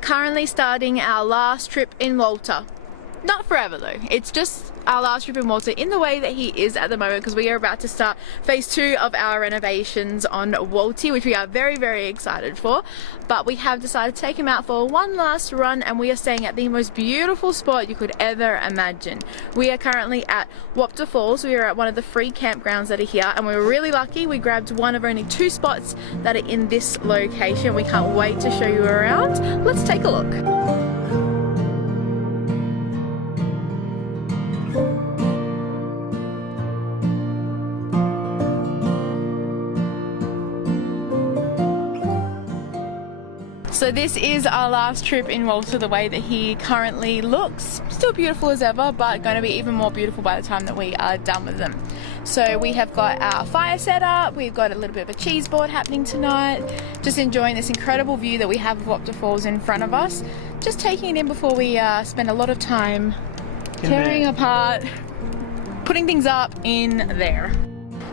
currently starting our last trip in Wapta. Not forever though, it's just our last trip in Wapta in the way that he is at the moment, because we are about to start phase 2 of our renovations on Wapta, which we are very, very excited for. But we have decided to take him out for one last run, and we are staying at the most beautiful spot you could ever imagine. We are currently at Wapta Falls. We are at one of the free campgrounds that are here, and we were really lucky. We grabbed one of only 2 spots that are in this location. We can't wait to show you around. Let's take a look. So this is our last trip in Wapta, the way that he currently looks. Still beautiful as ever, but going to be even more beautiful by the time that we are done with them. So we have got our fire set up, we've got a little bit of a cheese board happening tonight, just enjoying this incredible view that we have of Wapta Falls in front of us. Just taking it in before we spend a lot of time tearing apart, putting things up in there.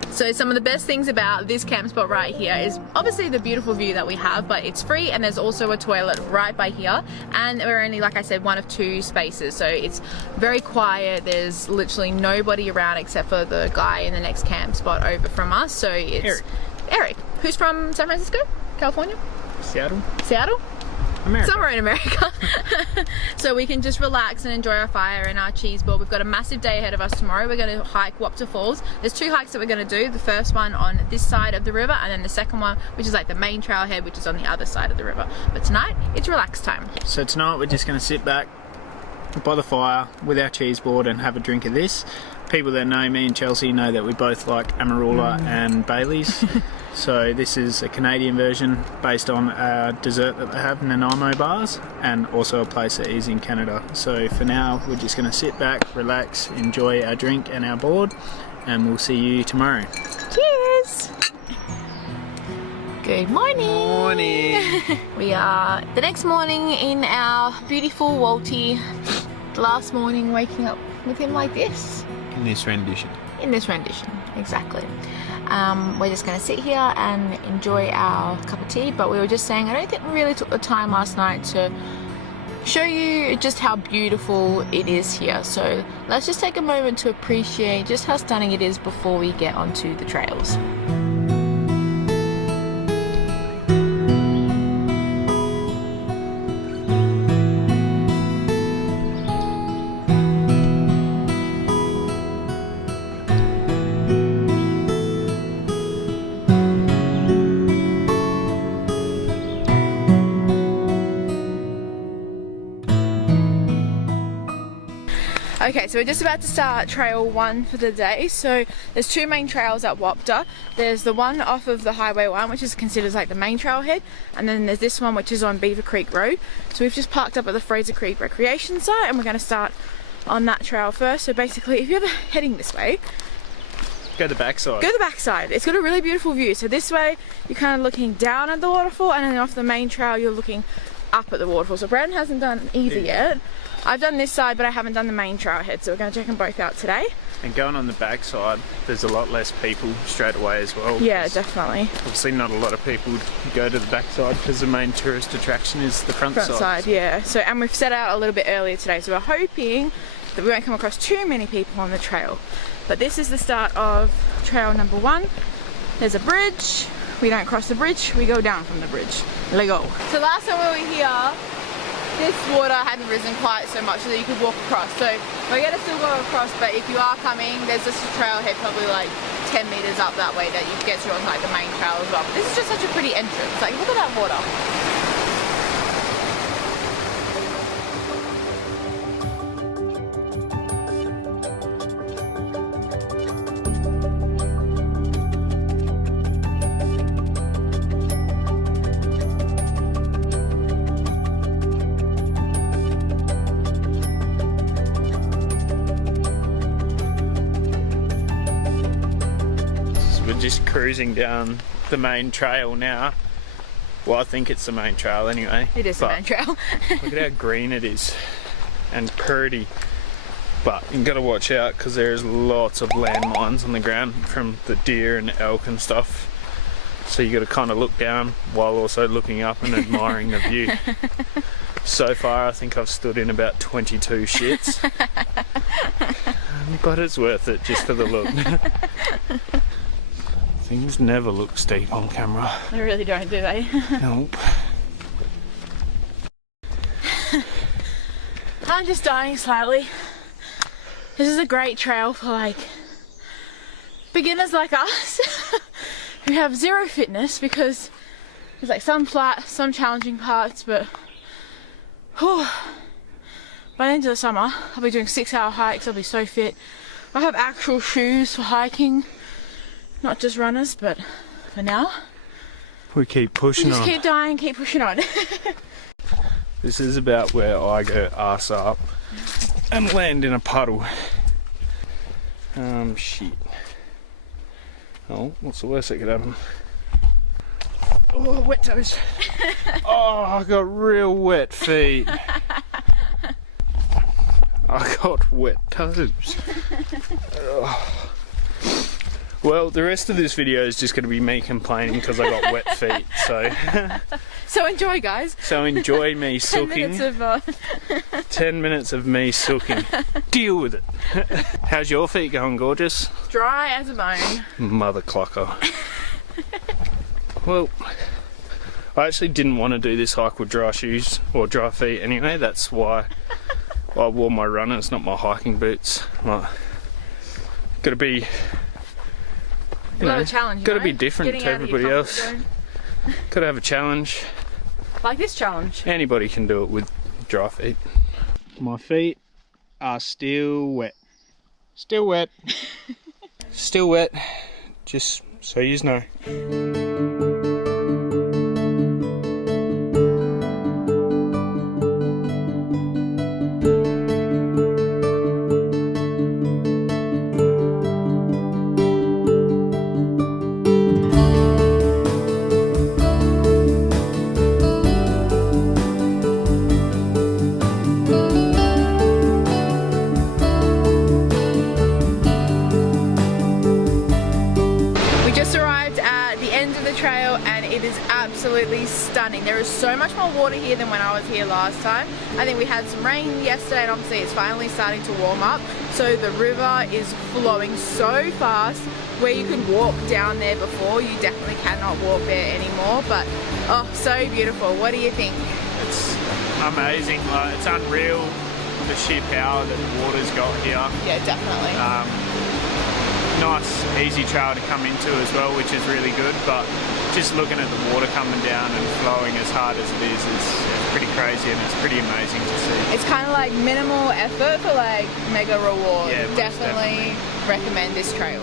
So some of the best things about this camp spot right here is obviously the beautiful view that we have, but it's free, and there's also a toilet right by here, and we're only, like I said, one of 2 spaces, so it's very quiet. There's literally nobody around except for the guy in the next camp spot over from us. So it's Eric, who's from San Francisco, California? Seattle? America. Somewhere in America. So we can just relax and enjoy our fire and our cheese board. We've got a massive day ahead of us tomorrow. We're going to hike Wapta Falls. There's 2 hikes that we're going to do. The first one on this side of the river, and then the second one, which is like the main trailhead, which is on the other side of the river. But tonight, it's relax time. So tonight we're just going to sit back by the fire with our cheese board and have a drink of this. People that know me and Chelsea know that we both like Amarula and Bailey's. So this is a Canadian version based on a dessert that they have in Nanaimo bars, and also a place that is in Canada. So for now, we're just going to sit back, relax, enjoy our drink and our board, and we'll see you tomorrow. Cheers! Good morning! Morning! We are the next morning in our beautiful Wapta. The last morning waking up with him like this. In this rendition. In this rendition, exactly. We're just going to sit here and enjoy our cup of tea, but we were just saying I don't think we really took the time last night to show you just how beautiful it is here. So let's just take a moment to appreciate just how stunning it is before we get onto the trails. Okay, so we're just about to start trail 1 for the day. So there's 2 main trails at Wapta. There's the one off of the Highway 1, which is considered like the main trailhead, and then there's this one which is on Beaver Creek Road. So we've just parked up at the Fraser Creek Recreation Site, and we're going to start on that trail first. So basically, if you're ever heading this way, go the backside. Go the backside. It's got a really beautiful view. So this way, you're kind of looking down at the waterfall, and then off the main trail, you're looking up at the waterfall. So Brandon hasn't done either yet. I've done this side, but I haven't done the main trailhead, so we're going to check them both out today. And going on the backside, there's a lot less people straight away as well. Yeah, definitely. Obviously not a lot of people go to the backside because the main tourist attraction is the front side. Yeah. So, and we've set out a little bit earlier today, so we're hoping that we won't come across too many people on the trail. But this is the start of trail number 1. There's a bridge. We don't cross the bridge, we go down from the bridge. Let go. So last time we were here, this water hadn't risen quite so much so that you could walk across. So we're going to still go across, but if you are coming, there's just a trailhead probably like 10 meters up that way that you get you on like the main trail as well. But this is just such a pretty entrance. Like, look at that water. Just cruising down the main trail now. Well, I think it's the main trail anyway. It is the main trail. Look at how green it is and pretty. But you've got to watch out because there's lots of landmines on the ground from the deer and elk and stuff. So you got to kind of look down while also looking up and admiring the view. So far I think I've stood in about 22 shits. But it's worth it just for the look. Things never look steep on camera. They really don't, do they? Nope. I'm just dying slightly. This is a great trail for like beginners like us who have zero fitness, because there's like some flat, some challenging parts, but whew, by the end of the summer I'll be doing 6-hour hikes. I'll be so fit. I have actual shoes for hiking, not just runners, but for now we keep pushing on. Just keep dying, keep pushing on. This is about where I go arse up and land in a puddle. Shit. Oh, what's the worst that could happen? Oh, wet toes. Oh, I got real wet feet. I got wet toes. Well, the rest of this video is just going to be me complaining because I got wet feet, so... So enjoy, guys. So enjoy me sulking. 10 minutes of me sulking. Deal with it. How's your feet going, gorgeous? Dry as a bone. Mother clocker. Well, I actually didn't want to do this hike with dry shoes, or dry feet anyway. That's why I wore my runners, not my hiking boots. Like, gotta be... You know, challenge, gotta be different to everybody else. Gotta have a challenge. Like this challenge. Anybody can do it with dry feet. My feet are still wet. Still wet. Still wet. Just so you know. Absolutely stunning. There is so much more water here than when I was here last time. I think we had some rain yesterday, and obviously it's finally starting to warm up, so the river is flowing so fast. Where you could walk down there before, you definitely cannot walk there anymore, but oh, so beautiful. What do you think? It's amazing. Like, it's unreal the sheer power that the water's got here. Yeah, definitely. Nice easy trail to come into as well, which is really good, but just looking at the water coming down and flowing as hard as it is, it's pretty crazy, and it's pretty amazing to see. It's kind of like minimal effort for like mega reward. Yeah, definitely recommend this trail.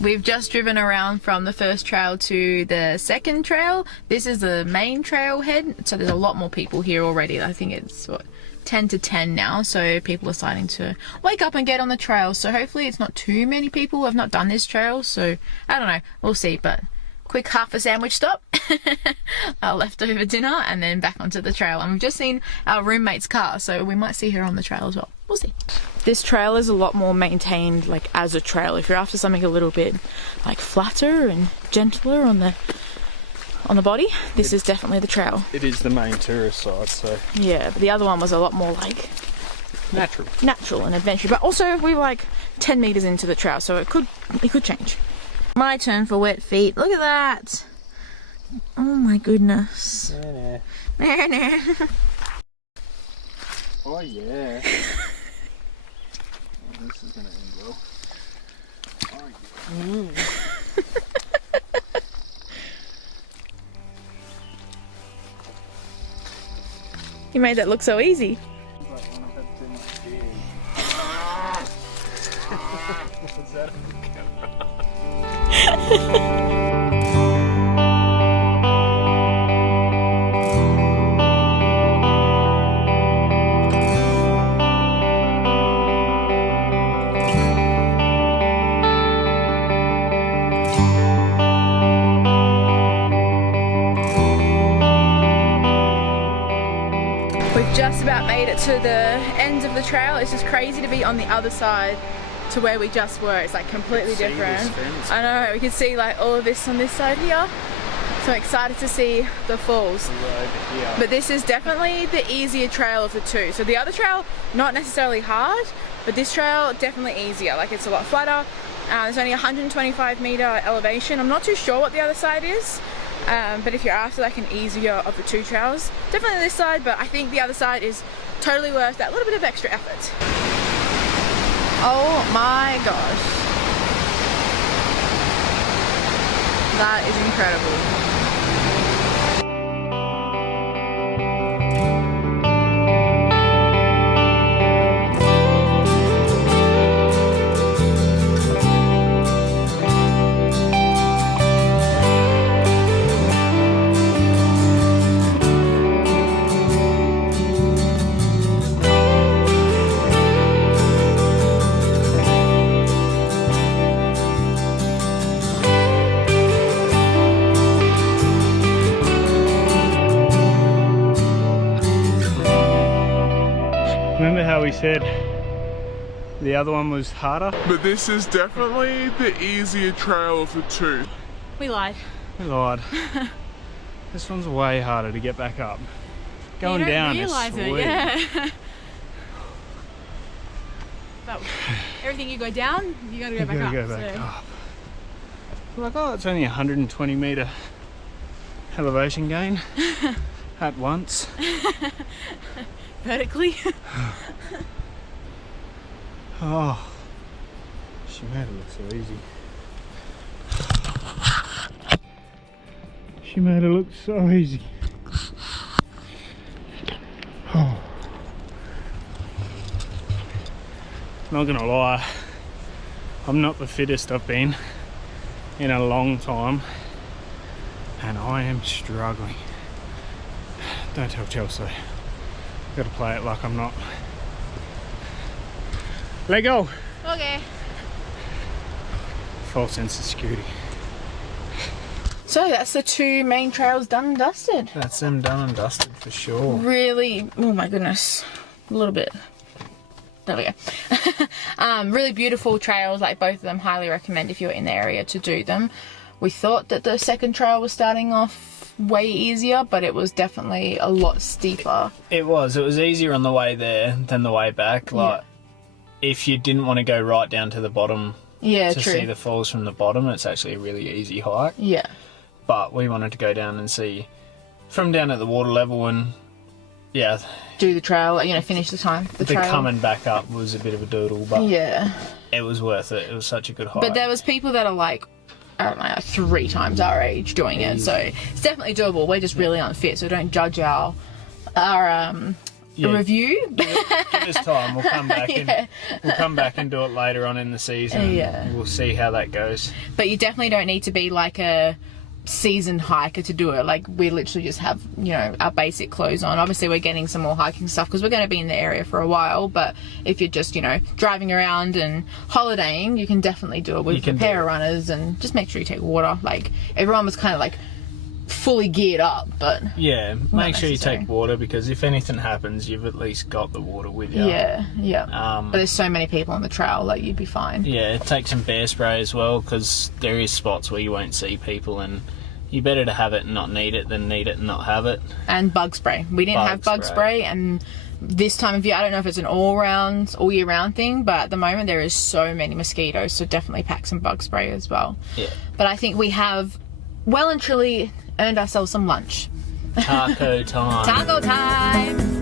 We've just driven around from the first trail to the second trail. This is the main trailhead, so there's a lot more people here already. I think it's what, 10 to 10 now, so people are starting to wake up and get on the trail. So hopefully it's not too many people who have not done this trail, so I don't know, we'll see. But quick half a sandwich stop, our leftover dinner, and then back onto the trail. And we've just seen our roommate's car, so we might see her on the trail as well. We'll see. This trail is a lot more maintained, like as a trail. If you're after something a little bit like flatter and gentler on the body, this is definitely the trail. It is the main tourist side, so yeah. But the other one was a lot more like natural and adventure. But also we were like 10 meters into the trail, so it could change. My turn for wet feet. Look at that. Oh my goodness. Nah. Oh yeah. This is gonna end well. Oh, yeah. You made that look so easy. Like when I've had too much beer. Was that on camera? We've just about made it to the end of the trail. It's just crazy to be on the other side to where we just were. It's like completely different. I know, we can see like all of this on this side here. So I'm excited to see the falls. But this is definitely the easier trail of the two. So the other trail, not necessarily hard, but this trail definitely easier. Like it's a lot flatter. There's only 125 meter elevation. I'm not too sure what the other side is. But if you're after like an easier of the two trails, definitely this side, but I think the other side is totally worth that little bit of extra effort. Oh my gosh. That is incredible. Remember how we said the other one was harder? But this is definitely the easier trail of the two. We lied. We lied. This one's way harder to get back up. Going down is sweet. Yeah. But everything you go down, you gotta go back up. Go back up. Like, oh, it's only 120 meter elevation gain at once. Vertically. Oh, she made it look so easy. She made it look so easy. Oh. Not gonna lie, I'm not the fittest I've been in a long time, and I am struggling. Don't tell Chelsea. Gotta play it like I'm not. Let go. Okay. False sense of security. So that's the two main trails done and dusted. That's them done and dusted for sure. Really, oh my goodness, a little bit. There we go. Really beautiful trails, like both of them. Highly recommend if you're in the area to do them. We thought that the second trail was starting off way easier, but it was definitely a lot steeper. It was easier on the way there than the way back. Like, if you didn't want to go right down to the bottom to see the falls from the bottom, it's actually a really easy hike. Yeah. But we wanted to go down and see from down at the water level and do the trail, you know, finish the time. The trail. Coming back up was a bit of a doodle, but it was worth it. It was such a good hike. But there was people that are like, I don't know, like 3 times our age doing it, so it's definitely doable. We're just really unfit, so don't judge our review. Give us time. We'll come back we'll come back and do it later on in the season. We'll see how that goes. But you definitely don't need to be like a seasoned hiker to do it. Like, we literally just have, you know, our basic clothes on. Obviously we're getting some more hiking stuff because we're going to be in the area for a while, but if you're just, you know, driving around and holidaying, you can definitely do it with a pair of runners, and just make sure you take water. Like, everyone was kind of like fully geared up, but make sure you take water, because if anything happens, you've at least got the water with you. But there's so many people on the trail, like, you'd be fine. Take some bear spray as well, because there is spots where you won't see people, and you're better to have it and not need it than need it and not have it. And bug spray. We didn't have bug spray, and this time of year, I don't know if it's an all year round thing, but at the moment there is so many mosquitoes, so definitely pack some bug spray as well. But I think we have well and truly earned ourselves some lunch. Taco time. Taco time.